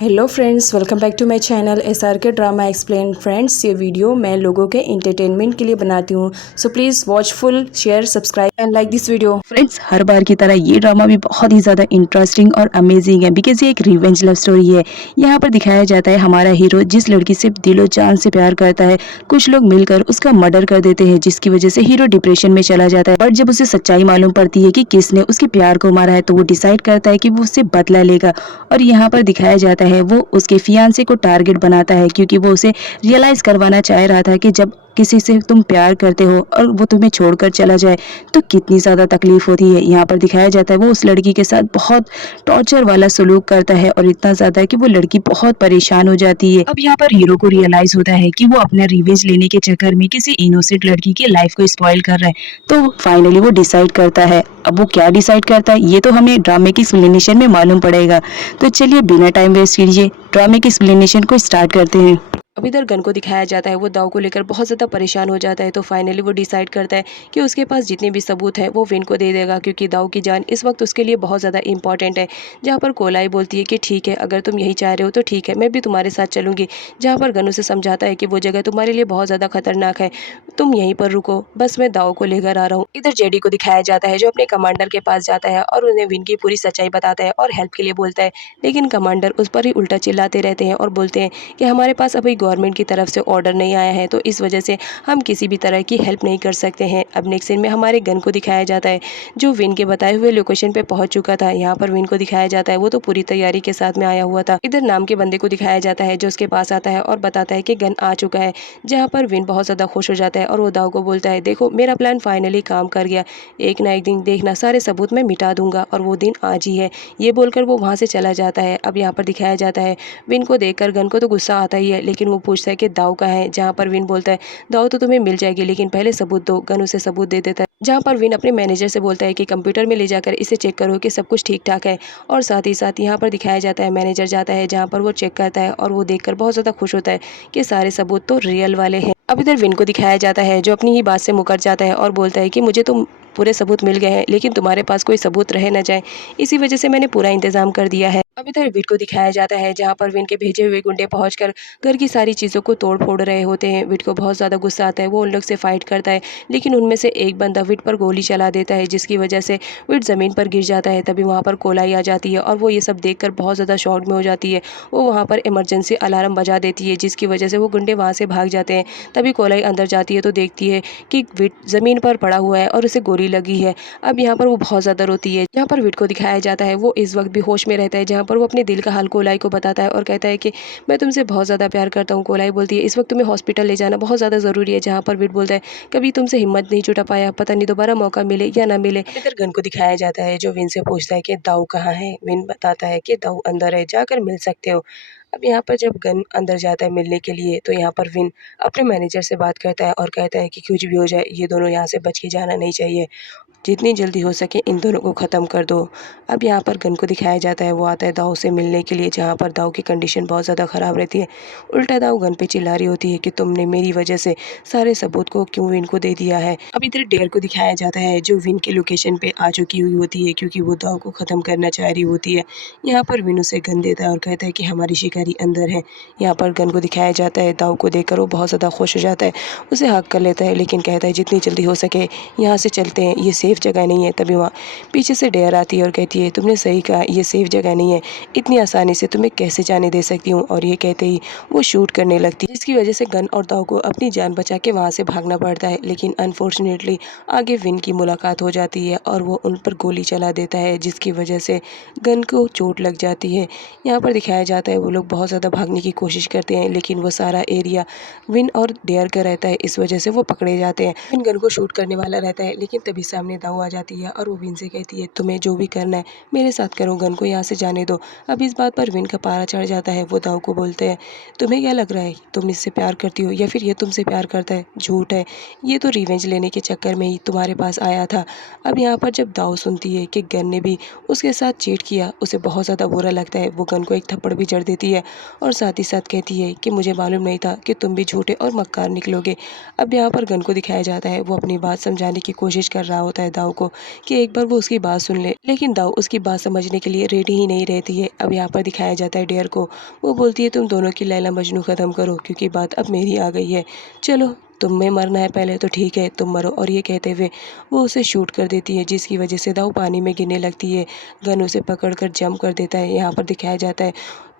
Hello friends, welcome back to my channel SRK drama explain. Friends, ये video मैं लोगों के एंटरटेनमेंट के लिए बनाती हूँ, so please watch full, share, subscribe and like this video. Friends, हर बार की तरह ये ड्रामा भी बहुत ही ज़्यादा इंटरेस्टिंग और अमेजिंग है बिकॉज ये एक रिवेंज लव स्टोरी है। यहाँ पर दिखाया जाता है हमारा हीरो जिस लड़की से दिलो जान से प्यार करता है, कुछ लोग मिलकर उसका मर्डर कर देते हैं जिसकी वजह से हीरो डिप्रेशन में चला जाता है। बट जब उसे सच्चाई मालूम पड़ती है कि किसने उसके प्यार को मारा है तो वो डिसाइड करता है कि वो उससे बदला लेगा। और यहाँ पर दिखाया जाता है वो उसके फियांसे को टारगेट बनाता है क्योंकि वो उसे रियलाइज करवाना चाह रहा था कि जब किसी से तुम प्यार करते हो और वो तुम्हें छोड़कर चला जाए तो कितनी ज़्यादा तकलीफ होती है। यहाँ पर दिखाया जाता है वो उस लड़की के साथ बहुत टॉर्चर वाला सलूक करता है और इतना ज़्यादा कि वो लड़की बहुत परेशान हो जाती है। अब यहाँ पर हीरो को रियलाइज होता है कि वो अपना रिवेंज लेने के चक्कर में किसी इनोसेंट लड़की की लाइफ को स्पॉइल कर रहा है। तो फाइनली वो डिसाइड करता है। अब वो क्या डिसाइड करता है ये तो हमें ड्रामे की एक्सप्लेनेशन में मालूम पड़ेगा। तो चलिए बिना टाइम वेस्ट कीजिए ड्रामे की एक्सप्लेनेशन को स्टार्ट करते हैं। अब इधर गन को दिखाया जाता है वो दाव को लेकर बहुत ज़्यादा परेशान हो जाता है। तो फाइनली वो डिसाइड करता है कि उसके पास जितने भी सबूत है वो विन को दे देगा क्योंकि दाव की जान इस वक्त उसके लिए बहुत ज़्यादा इंपॉर्टेंट है। जहाँ पर कोलाई बोलती है कि ठीक है, अगर तुम यही चाह रहे हो तो ठीक है, मैं भी तुम्हारे साथ चलूंगी। जहाँ पर गन उसे समझाता है कि वो जगह तुम्हारे लिए बहुत ज़्यादा खतरनाक है, तुम यहीं पर रुको, बस मैं दाव को लेकर आ रहा हूँ। इधर जेडी को दिखाया जाता है जो अपने कमांडर के पास जाता है और उन्हें विन की पूरी सच्चाई बताता है और हेल्प के लिए बोलता है। लेकिन कमांडर उस पर ही उल्टा चिल्लाते रहते हैं और बोलते हैं कि हमारे पास अभी गवर्नमेंट की तरफ से ऑर्डर नहीं आया है, तो इस वजह से हम किसी भी तरह की हेल्प नहीं कर सकते हैं। अब नेक्स्ट सीन में हमारे गन को दिखाया जाता है जो विन के बताए हुए लोकेशन पे पहुंच चुका था। यहाँ पर विन को दिखाया जाता है वो तो पूरी तैयारी के साथ में आया हुआ था। इधर नाम के बंदे को दिखाया जाता है जो उसके पास आता है और बताता है कि गन आ चुका है। जहाँ पर विन बहुत ज़्यादा खुश हो जाता है और वो दाव को बोलता है, देखो मेरा प्लान फाइनली काम कर गया, एक ना एक दिन देखना सारे सबूत मैं मिटा दूंगा और वो दिन आज ही है। ये बोलकर वो वहाँ से चला जाता है। अब यहाँ पर दिखाया जाता है विन को देखकर गन को तो गुस्सा आता ही है, लेकिन वो पूछता है कि दाव कहाँ है। जहाँ पर विन बोलता है दाव तो तुम्हें मिल जाएगी लेकिन पहले सबूत दो। गन उसे सबूत दे देता है। जहाँ पर विन अपने मैनेजर से बोलता है कि कंप्यूटर में ले जाकर इसे चेक करो कि सब कुछ ठीक ठाक है। और साथ ही साथ यहाँ पर दिखाया जाता है मैनेजर जाता है जहाँ पर वो चेक करता है और वो देखकर बहुत ज़्यादा खुश होता है कि सारे सबूत तो रियल वाले हैं। अब इधर विन को दिखाया जाता है जो अपनी ही बात से मुकर जाता है और बोलता है कि मुझे तो पूरे सबूत मिल गए हैं लेकिन तुम्हारे पास कोई सबूत रह न जाए, इसी वजह से मैंने पूरा इंतजाम कर दिया है। अब इधर विन को दिखाया जाता है जहाँ पर विन के भेजे हुए गुंडे पहुंचकर घर की सारी चीज़ों को तोड़ फोड़ रहे होते हैं। विट को बहुत ज़्यादा गुस्सा आता है, वो उन लोग से फाइट करता है लेकिन उनमें से एक बंदा विट पर गोली चला देता है जिसकी वजह से विट ज़मीन पर गिर जाता है। तभी वहाँ पर कोलाई आ जाती है और वो ये सब देखकर बहुत ज़्यादा शॉक में हो जाती है। वो वहाँ पर इमरजेंसी अलार्म बजा देती है जिसकी वजह से वो गुंडे वहाँ से भाग जाते हैं। तभी कोलाई अंदर जाती है तो देखती है कि विट ज़मीन पर पड़ा हुआ है और उसे गोली लगी है। अब यहाँ पर वो बहुत ज़्यादा रोती है। यहाँ पर विट को दिखाया जाता है वो इस वक्त भी होश में रहता है जहाँ पर वो अपने दिल का हाल कोलाई को बताता है और कहता है कि मैं तुमसे बहुत ज़्यादा प्यार करता हूँ। कोलाई बोलती है इस वक्त तुम्हें हॉस्पिटल ले जाना बहुत ज़्यादा ज़रूरी है। जहाँ पर विट बोलता है कभी तुमसे हिम्मत नहीं जुटा पाया, पता नहीं दोबारा मौका मिले या ना मिले। इधर गन को दिखाया जाता है जो विन से पूछता है कि दाऊ कहाँ है। विन बताता है कि दाऊ अंदर है, जाकर मिल सकते हो। अब यहाँ पर जब गन अंदर जाता है मिलने के लिए तो यहाँ पर विन अपने मैनेजर से बात करता है और कहता है कि कुछ भी हो जाए ये दोनों यहाँ से बच के जाना नहीं चाहिए, जितनी जल्दी हो सके इन दोनों को ख़त्म कर दो। अब यहाँ पर गन को दिखाया जाता है वो आता है दाऊ से मिलने के लिए जहाँ पर दाऊ की कंडीशन बहुत ज़्यादा ख़राब रहती है। उल्टा दाऊ गन पे चिल्ला रही होती है कि तुमने मेरी वजह से सारे सबूत को क्यों विन को दे दिया है। अब इधर डेयर को दिखाया जाता है जो विन के लोकेशन पे आ चुकी हुई होती है क्योंकि वो दाऊ को ख़त्म करना चाह रही होती है। यहाँ पर विन उसे गन देता है और कहता है कि हमारी शिकारी अंदर है। यहाँ पर गन को दिखाया जाता है दाऊ को देखकर वो बहुत ज़्यादा खुश हो जाता है, उसे हक कर लेता है लेकिन कहता है जितनी जल्दी हो सके यहाँ से चलते हैं, ये सेफ जगह नहीं है। तभी वहाँ पीछे से डेयर आती है और कहती है तुमने सही कहा, ये सेफ जगह नहीं है, इतनी आसानी से तुम्हें कैसे जाने दे सकती हूँ। और ये कहते ही वो शूट करने लगती है जिसकी वजह से गन और दाऊ को अपनी जान बचा के वहाँ से भागना पड़ता है। लेकिन अनफॉर्चुनेटली आगे विन की मुलाकात हो जाती है और वो उन पर गोली चला देता है जिसकी वजह से गन को चोट लग जाती है। यहाँ पर दिखाया जाता है वो लोग बहुत ज़्यादा भागने की कोशिश करते हैं लेकिन वो सारा एरिया विन और डेयर का रहता है, इस वजह से वो पकड़े जाते हैं। विन गन को शूट करने वाला रहता है लेकिन तभी सामने दाऊ आ जाती है और वो विन से कहती है तुम्हें जो भी करना है मेरे साथ करो, गन को यहाँ से जाने दो। अब इस बात पर विन का पारा चढ़ जाता है। वो दाऊ को बोलते हैं तुम्हें क्या लग रहा है तुम इससे प्यार करती हो या फिर ये तुमसे प्यार करता है? झूठ है, ये तो रिवेंज लेने के चक्कर में ही तुम्हारे पास आया था। अब यहाँ पर जब दाऊ सुनती है कि गन ने भी उसके साथ चीट किया उसे बहुत ज़्यादा बुरा लगता है। वो गन को एक थप्पड़ भी जड़ देती है और साथ ही साथ कहती है कि मुझे मालूम नहीं था कि तुम भी झूठे और मक्कार निकलोगे। अब यहाँ पर गन को दिखाया जाता है वो अपनी बात समझाने की कोशिश कर रहा होता है है दाऊ को कि एक बार वो उसकी बात सुन ले, लेकिन दाऊ उसकी बात समझने के लिए रेडी ही नहीं रहती है। अब यहाँ पर दिखाया जाता है डेयर को, वो बोलती है तुम दोनों की लैला मजनू ख़त्म करो क्योंकि बात अब मेरी आ गई है, चलो तुम्हें मरना है पहले तो ठीक है तुम मरो। और ये कहते हुए वो उसे शूट कर देती है, जिसकी वजह से दाऊ पानी में गिरने लगती है। गन उसे पकड़कर जंप कर देता है। यहाँ पर दिखाया जाता है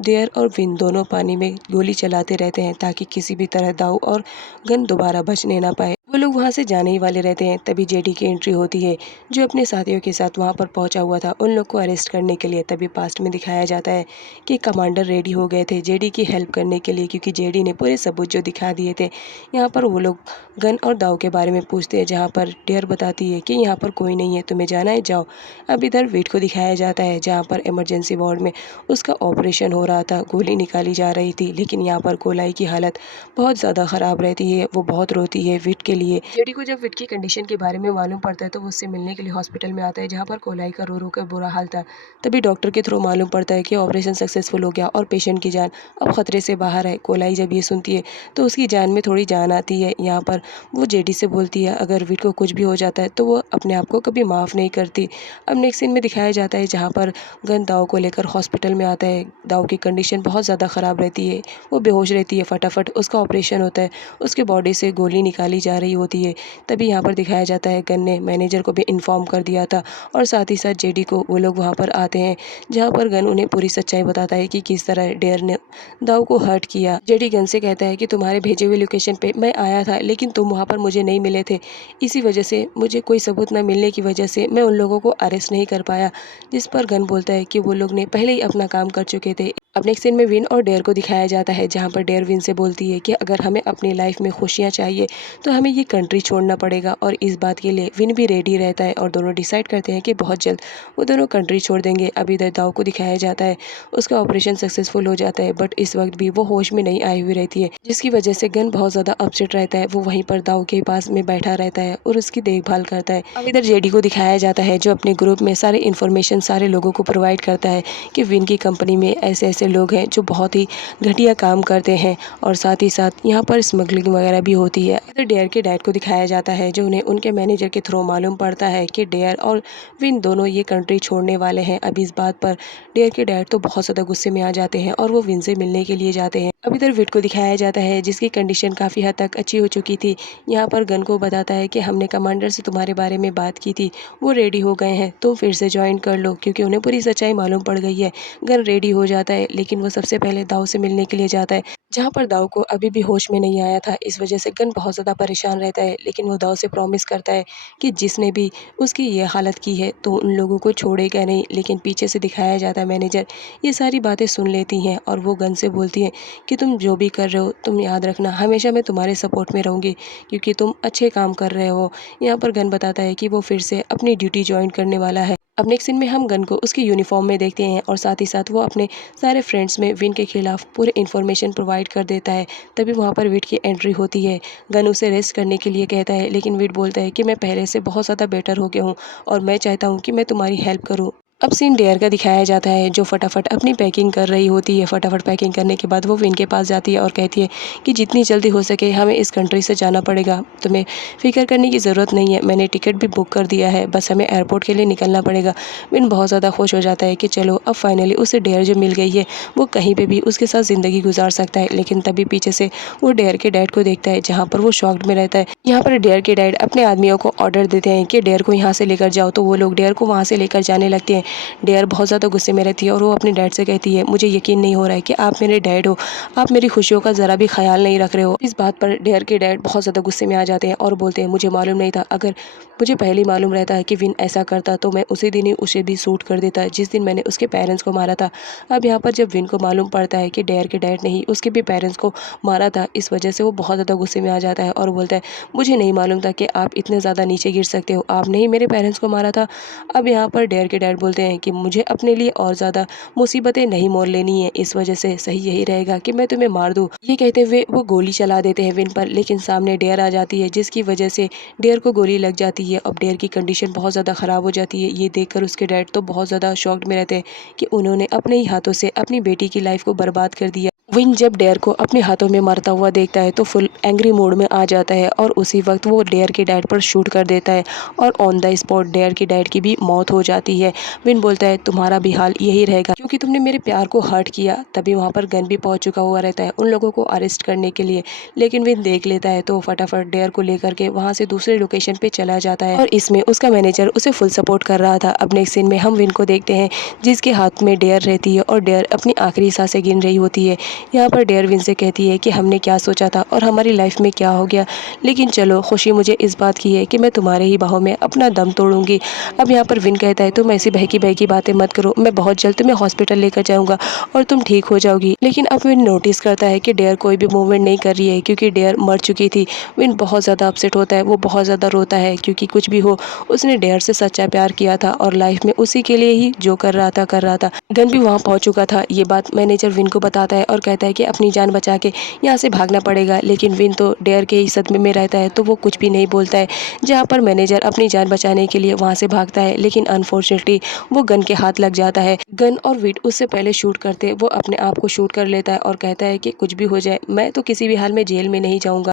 डेयर और विन दोनों पानी में गोली चलाते रहते हैं ताकि किसी भी तरह दाऊ और गन दोबारा बचने ना पाए। वो लोग वहाँ से जाने ही वाले रहते हैं, तभी जेडी की एंट्री होती है जो अपने साथियों के साथ वहाँ पर पहुँचा हुआ था उन लोग को अरेस्ट करने के लिए। तभी पास्ट में दिखाया जाता है कि कमांडर रेडी हो गए थे जेडी की हेल्प करने के लिए, क्योंकि जेडी ने पूरे सबूत जो दिखा दिए थे। यहाँ पर वो लोग गन और दाऊ के बारे में पूछते हैं, जहाँ पर डेयर बताती है कि यहाँ पर कोई नहीं है, तुम्हें जाना है जाओ। अब इधर वेट को दिखाया जाता है जहाँ पर इमरजेंसी वार्ड में उसका ऑपरेशन हो रहा था, गोली निकाली जा रही थी, लेकिन यहाँ पर कोलाई की हालत बहुत ज़्यादा ख़राब रहती है। वो बहुत रोती है विट के लिए। जेडी को जब विट की कंडीशन के बारे में मालूम पड़ता है तो वो उससे मिलने के लिए हॉस्पिटल में आता है, जहाँ पर कोलाई का रो रो कर बुरा हाल था। तभी डॉक्टर के थ्रू मालूम पड़ता है कि ऑपरेशन सक्सेसफुल हो गया और पेशेंट की जान अब खतरे से बाहर है। कोलाई जब ये सुनती है तो उसकी जान में थोड़ी जान आती है। यहाँ पर वो जेडी से बोलती है अगर विट को कुछ भी हो जाता है तो वो अपने आप को कभी माफ़ नहीं करती। अब नेक्स्ट सीन में दिखाया जाता है जहाँ पर गन दाऊ को लेकर हॉस्पिटल में आता है। दाऊ की कंडीशन बहुत ज़्यादा ख़राब रहती है, वो बेहोश रहती है। फटाफट उसका ऑपरेशन होता है, उसके बॉडी से गोली निकाली जा रही होती है। तभी यहाँ पर दिखाया जाता है गन ने मैनेजर को भी इन्फॉर्म कर दिया था और साथ ही साथ जेडी को वो लोग वहाँ पर आते हैं, जहाँ पर गन उन्हें पूरी सच्चाई बताता है कि किस तरह डेयर ने दाऊ को हर्ट किया। जेडी गन से कहता है कि तुम्हारे भेजे हुए लोकेशन पे मैं आया था, लेकिन तुम वहाँ पर मुझे नहीं मिले थे, इसी वजह से मुझे कोई सबूत न मिलने की वजह से मैं उन लोगों को अरेस्ट नहीं कर पाया। जिस पर गन बोलता है कि वो लोग ने पहले ही अपना काम कर चुके थे। अब नेक्स्ट सीन में विन और डेयर को दिखाया जाता है, जहाँ पर डेयर विन से बोलती है कि अगर हमें अपनी लाइफ में खुशियाँ चाहिए तो हमें ये कंट्री छोड़ना पड़ेगा, और इस बात के लिए विन भी रेडी रहता है और दोनों डिसाइड करते हैं कि बहुत जल्द वो दोनों कंट्री छोड़ देंगे। अब इधर दाऊ को दिखाया जाता है, उसका ऑपरेशन सक्सेसफुल हो जाता है, बट इस वक्त भी वो होश में नहीं आई हुई रहती है, जिसकी वजह से गन बहुत ज़्यादा अपसेट रहता है। वो वहीं पर दाऊ के पास में बैठा रहता है और उसकी देखभाल करता है। अब इधर जेडी को दिखाया जाता है जो अपने ग्रुप में सारे इन्फॉर्मेशन सारे लोगों को प्रोवाइड करता है कि विन की कंपनी में ऐसे ऐसे लोग हैं जो बहुत ही घटिया काम करते हैं, और साथ ही साथ यहाँ पर स्मगलिंग वगैरह भी होती है। इधर डेयर के डैड को दिखाया जाता है, जो उन्हें उनके मैनेजर के थ्रू मालूम पड़ता है कि डेयर और विन दोनों ये कंट्री छोड़ने वाले हैं। अब इस बात पर डेयर के डैड तो बहुत ज़्यादा गुस्से में आ जाते हैं और वो विन से मिलने के लिए जाते हैं। अब इधर विट को दिखाया जाता है, जिसकी कंडीशन काफ़ी हद तक अच्छी हो चुकी थी। यहाँ पर गन को बताता है कि हमने कमांडर से तुम्हारे बारे में बात की थी, वो रेडी हो गए हैं, तुम फिर से ज्वाइन कर लो, क्योंकि उन्हें पूरी सच्चाई मालूम पड़ गई है। गन रेडी हो जाता है, लेकिन वो सबसे पहले दाऊ से मिलने के लिए जाता है, जहाँ पर दाऊ को अभी भी होश में नहीं आया था। इस वजह से गन बहुत ज़्यादा परेशान रहता है, लेकिन वो दाऊ से प्रॉमिस करता है कि जिसने भी उसकी ये हालत की है तो उन लोगों को छोड़ेगा नहीं। लेकिन पीछे से दिखाया जाता है मैनेजर ये सारी बातें सुन लेती हैं और वो गन से बोलती हैं कि तुम जो भी कर रहे हो तुम याद रखना, हमेशा मैं तुम्हारे सपोर्ट में रहूँगी, क्योंकि तुम अच्छे काम कर रहे हो। यहाँ पर गन बताता है कि वो फिर से अपनी ड्यूटी ज्वाइन करने वाला है। अब नेक्स्ट सीन में हम गन को उसके यूनिफॉर्म में देखते हैं, और साथ ही साथ वो अपने सारे फ्रेंड्स में विन के खिलाफ पूरे इन्फॉर्मेशन प्रोवाइड कर देता है। तभी वहाँ पर विट की एंट्री होती है। गन उसे रेस्ट करने के लिए कहता है, लेकिन विट बोलता है कि मैं पहले से बहुत ज़्यादा बेटर हो गया हूँ और मैं चाहता हूँ कि मैं तुम्हारी हेल्प करूँ। अब सीन डेयर का दिखाया जाता है, जो फटाफट अपनी पैकिंग कर रही होती है। फटाफट पैकिंग करने के बाद वो विन के पास जाती है और कहती है कि जितनी जल्दी हो सके हमें इस कंट्री से जाना पड़ेगा, तुम्हें फ़िक्र करने की ज़रूरत नहीं है, मैंने टिकट भी बुक कर दिया है, बस हमें एयरपोर्ट के लिए निकलना पड़ेगा। विन बहुत ज़्यादा खुश हो जाता है कि चलो अब फाइनली उसे डेयर जो मिल गई है वो कहीं पर भी उसके साथ ज़िंदगी गुजार सकता है। लेकिन तभी पीछे से वो डेयर के डैड को देखता है, जहाँ पर वो शॉक्ड में रहता है। यहाँ पर डेयर के डैड अपने आदमियों को ऑर्डर देते हैं कि डेयर को यहाँ से लेकर जाओ, तो वो लोग डेयर को वहाँ से लेकर जाने लगते हैं। डेयर बहुत ज़्यादा गुस्से में रहती है और वो अपने डैड से कहती है, मुझे यकीन नहीं हो रहा है कि आप मेरे डैड हो, आप मेरी खुशियों का ज़रा भी ख्याल नहीं रख रहे हो। इस बात पर डेयर के डैड बहुत ज़्यादा गुस्से में आ जाते हैं और बोलते हैं, मुझे मालूम नहीं था, अगर मुझे पहले ही मालूम रहता है कि विन ऐसा करता तो मैं उसी दिन ही उसे भी शूट कर देता जिस दिन मैंने उसके पेरेंट्स को मारा था। अब यहाँ पर जब विन को मालूम पड़ता है कि डेयर के डैड ने ही उसके भी पेरेंट्स को मारा था, इस वजह से वो बहुत ज़्यादा गुस्से में आ जाता है और बोलता है, मुझे नहीं मालूम था कि आप इतने ज़्यादा नीचे गिर सकते हो, आपने ही मेरे पेरेंट्स को मारा था। अब यहाँ पर डेयर के डैड बोलते हैं कि मुझे अपने लिए और ज़्यादा मुसीबतें नहीं मोल लेनी है, इस वजह से सही यही रहेगा कि मैं तुम्हें मार दूँ। ये कहते हुए वो गोली चला देते हैं विन पर, लेकिन सामने डेयर आ जाती है, जिसकी वजह से डेयर को गोली लग जाती है। अब डेयर की कंडीशन बहुत ज़्यादा ख़राब हो जाती है। ये देखकर उसके डैड तो बहुत ज़्यादा शॉक्ड में रहते हैं कि उन्होंने अपने ही हाथों से अपनी बेटी की लाइफ को बर्बाद कर दिया। विन जब डेयर को अपने हाथों में मरता हुआ देखता है तो फुल एंग्री मोड में आ जाता है और उसी वक्त वो डेयर के डैड पर शूट कर देता है और ऑन द स्पॉट डेयर के डैड की भी मौत हो जाती है। विन बोलता है तुम्हारा भी हाल यही रहेगा क्योंकि तुमने मेरे प्यार को हर्ट किया। तभी वहाँ पर गन भी पहुँच चुका हुआ रहता है उन लोगों को अरेस्ट करने के लिए, लेकिन विन देख लेता है तो फटाफट डेयर को लेकर के वहाँ से दूसरे लोकेशन पे चला जाता है। और इसमें उसका मैनेजर उसे फुल सपोर्ट कर रहा था। अब नेक्स्ट सीन में हम विन को देखते हैं जिसके हाथ में डेयर रहती है और डेयर अपनी आखिरी सांसें गिन रही होती है। यहाँ पर डेयर विन से कहती है कि हमने क्या सोचा था और हमारी लाइफ में क्या हो गया, लेकिन चलो खुशी मुझे इस बात की है कि मैं तुम्हारे ही बाहों में अपना दम तोड़ूंगी। अब यहाँ पर विन कहता है तुम ऐसी बहकी बहकी बातें मत करो, मैं बहुत जल्द तुम्हें हॉस्पिटल लेकर जाऊंगा और तुम ठीक हो जाओगी। लेकिन अब विन नोटिस करता है कि डेयर कोई भी मूवमेंट नहीं कर रही है क्योंकि डेयर मर चुकी थी। विन बहुत ज़्यादा अपसेट होता है, वो बहुत ज़्यादा रोता है क्योंकि कुछ भी हो उसने डेयर से सच्चा प्यार किया था और लाइफ में उसी के लिए ही जो कर रहा था। गन भी वहाँ पहुँच चुका था। ये बात मैनेजर विन को बताता है और कहता है कि अपनी जान बचा के यहाँ से भागना पड़ेगा, लेकिन विन तो डेयर के ही सदमे में रहता है तो वो कुछ भी नहीं बोलता है। जहाँ पर मैनेजर अपनी जान बचाने के लिए वहाँ से भागता है लेकिन अनफॉर्चुनेटली वो गन के हाथ लग जाता है। गन और विट उससे पहले शूट करते वो अपने आप को शूट कर लेता है और कहता है कि कुछ भी हो जाए मैं तो किसी भी हाल में जेल में नहीं जाऊँगा।